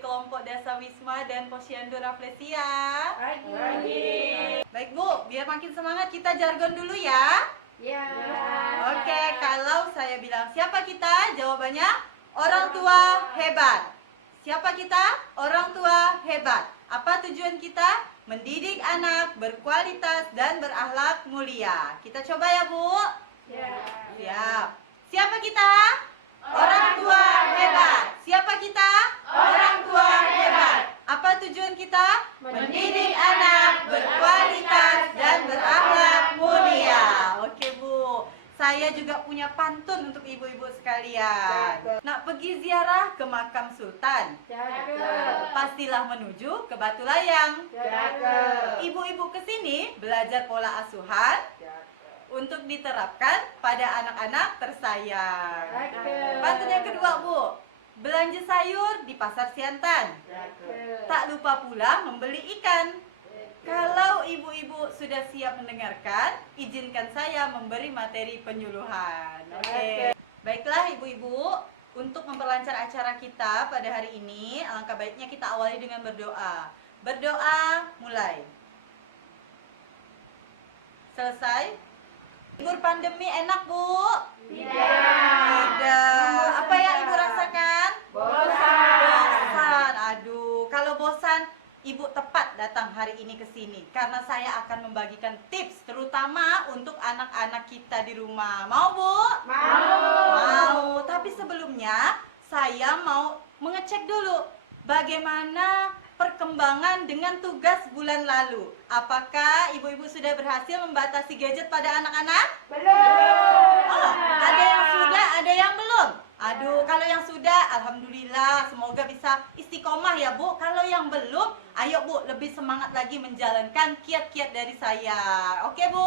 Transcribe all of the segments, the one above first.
kelompok Dasa Wisma dan Posyandu Rafflesia? Pagi. Baik Bu, biar makin semangat kita jargon dulu ya. Ya. Oke, kalau saya bilang siapa kita? Jawabannya orang tua hebat. Siapa kita? Orang tua hebat. Apa tujuan kita? Mendidik anak berkualitas dan berakhlak mulia. Kita coba ya Bu. Ya. Siap. Siapa kita? Orang tua hebat. Siapa kita? Orang tua hebat. Apa tujuan kita? Mendidik anak berkualitas dan berakhlak mulia. Oke Bu, saya juga punya pantun untuk ibu-ibu sekalian. Nak pergi ziarah ke makam sultan, Jaga. pastilah menuju ke Batu Layang. Jaga. Ibu-ibu kesini belajar pola asuhan untuk diterapkan pada anak-anak tersayang. Pantun yang kedua Bu, belanja sayur di pasar Siantan, tak lupa pula membeli ikan. Kalau ibu-ibu sudah siap mendengarkan, izinkan saya memberi materi penyuluhan. Oke. Baiklah ibu-ibu, untuk memperlancar acara kita pada hari ini, alangkah baiknya kita awali dengan berdoa. Berdoa, mulai. Selesai? Libur pandemi enak Bu? Tidak. Apa yang ibu rasakan? Bosan. Aduh, kalau bosan, ibu tepat datang hari ini ke sini karena saya akan membagikan tips terutama untuk anak-anak kita di rumah. Mau Bu? Mau. Tapi sebelumnya saya mau mengecek dulu bagaimana perkembangan dengan tugas bulan lalu. Apakah ibu-ibu sudah berhasil membatasi gadget pada anak-anak? Oh, ada yang sudah, ada yang belum. Aduh, kalau yang sudah, alhamdulillah, semoga bisa istiqomah ya Bu. Kalau yang belum, ayo Bu, lebih semangat lagi menjalankan kiat-kiat dari saya. Oke Bu?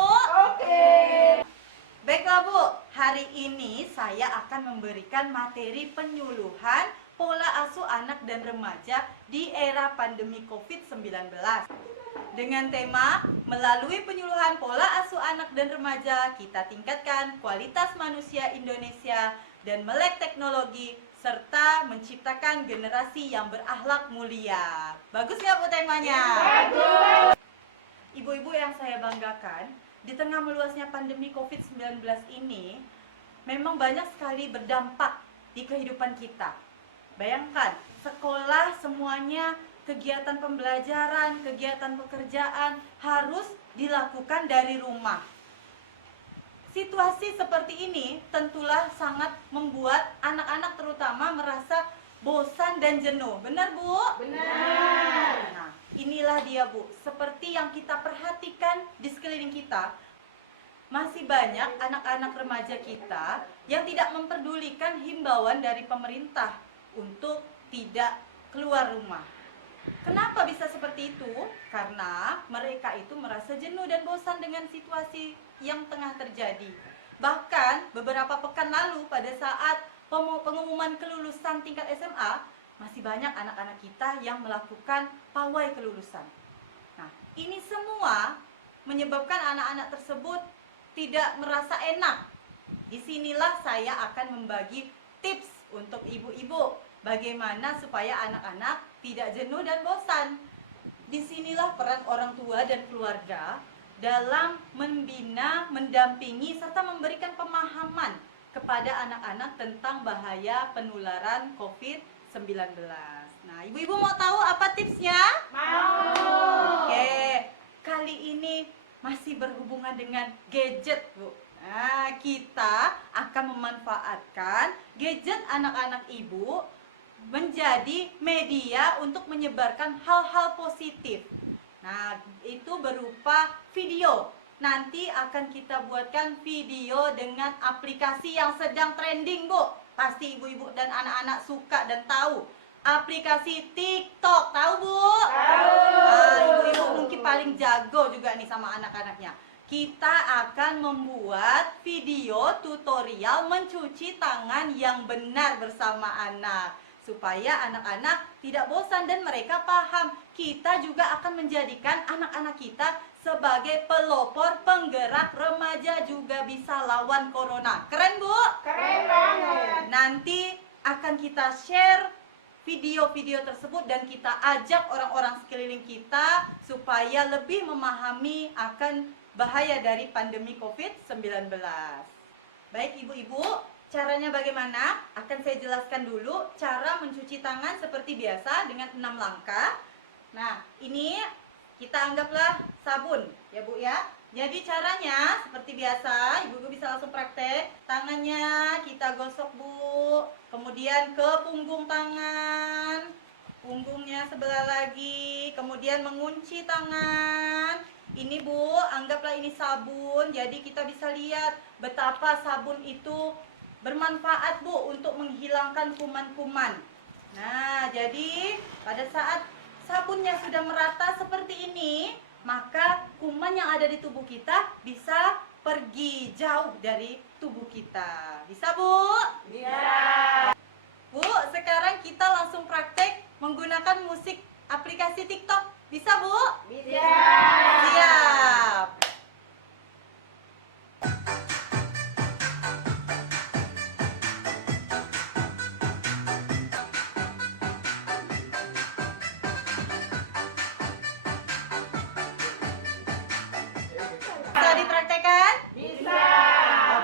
Oke. Baiklah Bu, hari ini saya akan memberikan materi penyuluhan pola asuh anak dan remaja di era pandemi COVID-19. Dengan tema, melalui penyuluhan pola asuh anak dan remaja, kita tingkatkan kualitas manusia Indonesia dan melek teknologi, serta menciptakan generasi yang berakhlak mulia. Bagus nggak Bu temanya? Bagus. Ibu-ibu yang saya banggakan, di tengah meluasnya pandemi COVID-19 ini, memang banyak sekali berdampak di kehidupan kita. Bayangkan, sekolah semuanya, kegiatan pembelajaran, kegiatan pekerjaan harus dilakukan dari rumah. Situasi seperti ini tentulah sangat membuat anak-anak terutama merasa bosan dan jenuh. Benar Bu? Benar. Nah, inilah dia Bu, seperti yang kita perhatikan di sekeliling kita, masih banyak anak-anak remaja kita yang tidak memperdulikan himbauan dari pemerintah untuk tidak keluar rumah. Kenapa bisa seperti itu? Karena mereka itu merasa jenuh dan bosan dengan situasi yang tengah terjadi. Bahkan beberapa pekan lalu pada saat pengumuman kelulusan tingkat SMA, masih banyak anak-anak kita yang melakukan pawai kelulusan. Nah, ini semua menyebabkan anak-anak tersebut tidak merasa enak. Disinilah saya akan membagi tips untuk ibu-ibu bagaimana supaya anak-anak tidak jenuh dan bosan. Disinilah peran orang tua dan keluarga dalam membina, mendampingi, serta memberikan pemahaman kepada anak-anak tentang bahaya penularan COVID-19. Nah, ibu-ibu mau tahu apa tipsnya? Mau. Oke, kali ini masih berhubungan dengan gadget, Bu. Nah, kita akan memanfaatkan gadget anak-anak ibu menjadi media untuk menyebarkan hal-hal positif. Nah, itu berupa video. Nanti akan kita buatkan video dengan aplikasi yang sedang trending, Bu. Pasti ibu-ibu dan anak-anak suka dan tahu. Aplikasi TikTok, tahu Bu? Tahu. Nah, ibu-ibu mungkin paling jago juga nih sama anak-anaknya. Kita akan membuat video tutorial mencuci tangan yang benar bersama anak, supaya anak-anak tidak bosan dan mereka paham. Kita juga akan menjadikan anak-anak kita sebagai pelopor penggerak remaja juga bisa lawan corona. Keren Bu? Keren banget. Nanti akan kita share video-video tersebut dan kita ajak orang-orang sekeliling kita supaya lebih memahami akan bahaya dari pandemi COVID-19. Baik ibu-ibu, caranya bagaimana? Akan saya jelaskan dulu cara mencuci tangan seperti biasa dengan 6 langkah. Nah, ini kita anggaplah sabun ya Bu ya. Jadi caranya seperti biasa, ibu-ibu bisa langsung praktek. Tangannya kita gosok Bu, kemudian ke punggung tangan, punggungnya sebelah lagi, kemudian mengunci tangan. Ini Bu, anggaplah ini sabun, jadi kita bisa lihat betapa sabun itu bermanfaat Bu untuk menghilangkan kuman-kuman. Nah, jadi pada saat sabunnya sudah merata seperti ini, maka kuman yang ada di tubuh kita bisa pergi jauh dari tubuh kita. Bisa Bu? Bisa. Bu, sekarang kita langsung praktek menggunakan musik aplikasi TikTok. Bisa Bu? Bisa. Siap. Bisa dipraktekkan? Bisa.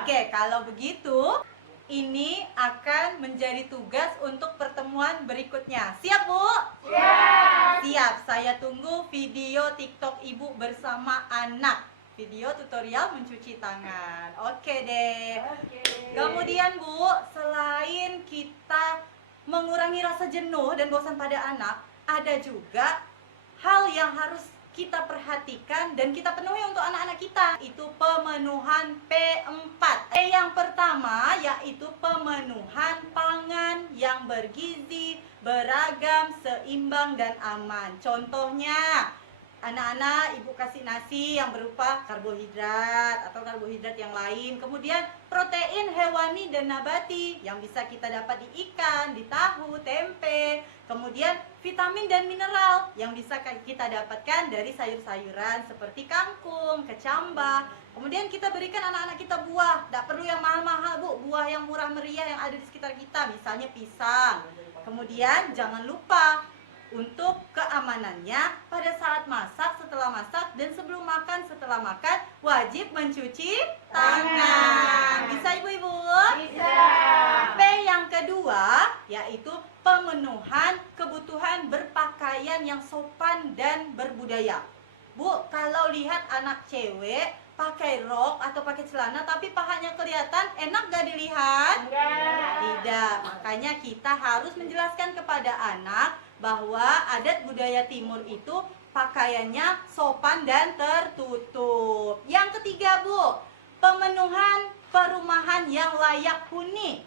Oke, kalau begitu ini akan menjadi tugas untuk pertemuan berikutnya. Siap, Bu? Siap. Siap, saya tunggu video TikTok Ibu bersama anak. Video tutorial mencuci tangan. Oke deh. Oke. Kemudian Bu, selain kita mengurangi rasa jenuh dan bosan pada anak, ada juga hal yang harus kita perhatikan dan kita penuhi untuk anak-anak kita. Itu pemenuhan P4. Yang pertama yaitu pemenuhan pangan yang bergizi, beragam, seimbang, dan aman. Contohnya, anak-anak ibu kasih nasi yang berupa karbohidrat atau karbohidrat yang lain. Kemudian protein hewani dan nabati yang bisa kita dapat di ikan, di tahu, tempe. Kemudian vitamin dan mineral yang bisa kita dapatkan dari sayur-sayuran seperti kangkung, kecambah. Kemudian kita berikan anak-anak kita buah. Tidak perlu yang mahal-mahal Bu, buah yang murah meriah yang ada di sekitar kita. Misalnya pisang. Kemudian jangan lupa untuk keamanannya pada saat masak, setelah masak, dan sebelum makan, setelah makan wajib mencuci tangan. Bisa ibu-ibu? Bisa. P yang kedua yaitu pemenuhan kebutuhan berpakaian yang sopan dan berbudaya. Bu, kalau lihat anak cewek pakai rok atau pakai celana tapi pahanya kelihatan, enak gak dilihat? Enggak. Tidak, makanya kita harus menjelaskan kepada anak bahwa adat budaya timur itu pakaiannya sopan dan tertutup. Yang ketiga Bu, pemenuhan perumahan yang layak huni.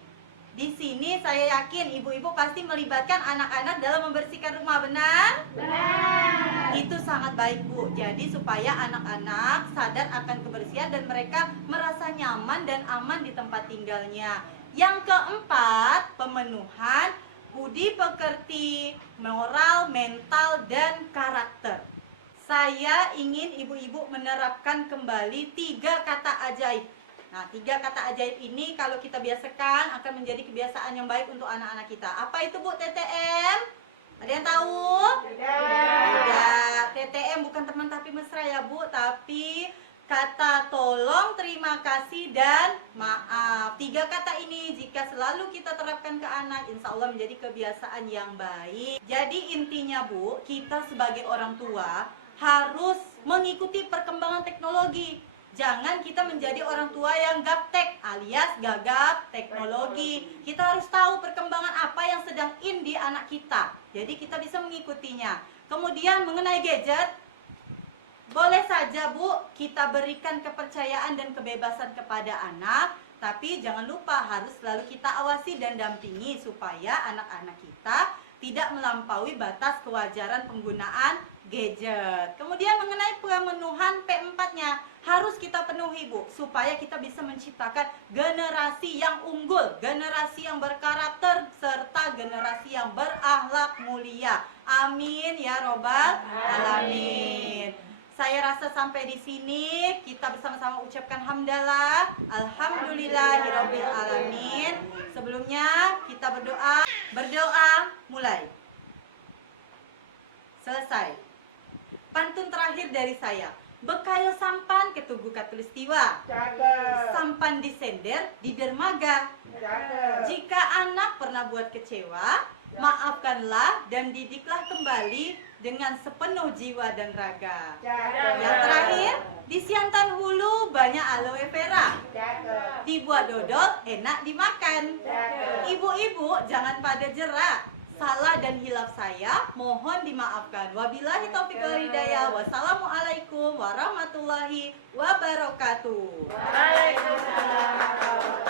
Di sini saya yakin ibu-ibu pasti melibatkan anak-anak dalam membersihkan rumah, benar? Benar. Itu sangat baik Bu, jadi supaya anak-anak sadar akan kebersihan dan mereka merasa nyaman dan aman di tempat tinggalnya. Yang keempat, pemenuhan budi pekerti, moral, mental, dan karakter. Saya ingin ibu-ibu menerapkan kembali 3 kata ajaib. Nah, 3 kata ajaib ini kalau kita biasakan akan menjadi kebiasaan yang baik untuk anak-anak kita. Apa itu Bu, TTM? Ada yang tahu? Tidak. TTM bukan teman tapi mesra ya Bu, tapi kata tolong, terima kasih, dan maaf. 3 kata ini jika selalu kita terapkan ke anak, insya Allah menjadi kebiasaan yang baik. Jadi intinya Bu, kita sebagai orang tua harus mengikuti perkembangan teknologi. Jangan kita menjadi orang tua yang gaptek alias gagap teknologi. Kita harus tahu perkembangan apa yang sedang in di anak kita. Jadi kita bisa mengikutinya. Kemudian mengenai gadget, boleh saja Bu, kita berikan kepercayaan dan kebebasan kepada anak, tapi jangan lupa harus selalu kita awasi dan dampingi supaya anak-anak kita tidak melampaui batas kewajaran penggunaan gadget. Kemudian mengenai pemenuhan P4-nya, harus kita penuhi Bu, supaya kita bisa menciptakan generasi yang unggul, generasi yang berkarakter, serta generasi yang berakhlak mulia. Amin ya robbal alamin. Saya rasa sampai di sini kita bersama-sama ucapkan hamdalah, alhamdulillahirabbil alamin. Sebelumnya kita berdoa. Berdoa, mulai. Selesai. Pantun terakhir dari saya. Bekayo sampan ke Tugu Katulistiwa. Cakep. Sampan di sender di dermaga. Cakep. Jika anak pernah buat kecewa, maafkanlah dan didiklah kembali dengan sepenuh jiwa dan raga. Cakep. Yang terakhir, di Siantan Hulu banyak aloe vera. Cakep. Dibuat dodol, enak dimakan. Cakep. Ibu-ibu jangan pada jerak. Salah dan hilaf saya mohon dimaafkan. Wabillahi taufiq wal hidayah. Wassalamualaikum warahmatullahi wabarakatuh. Waalaikumsalam.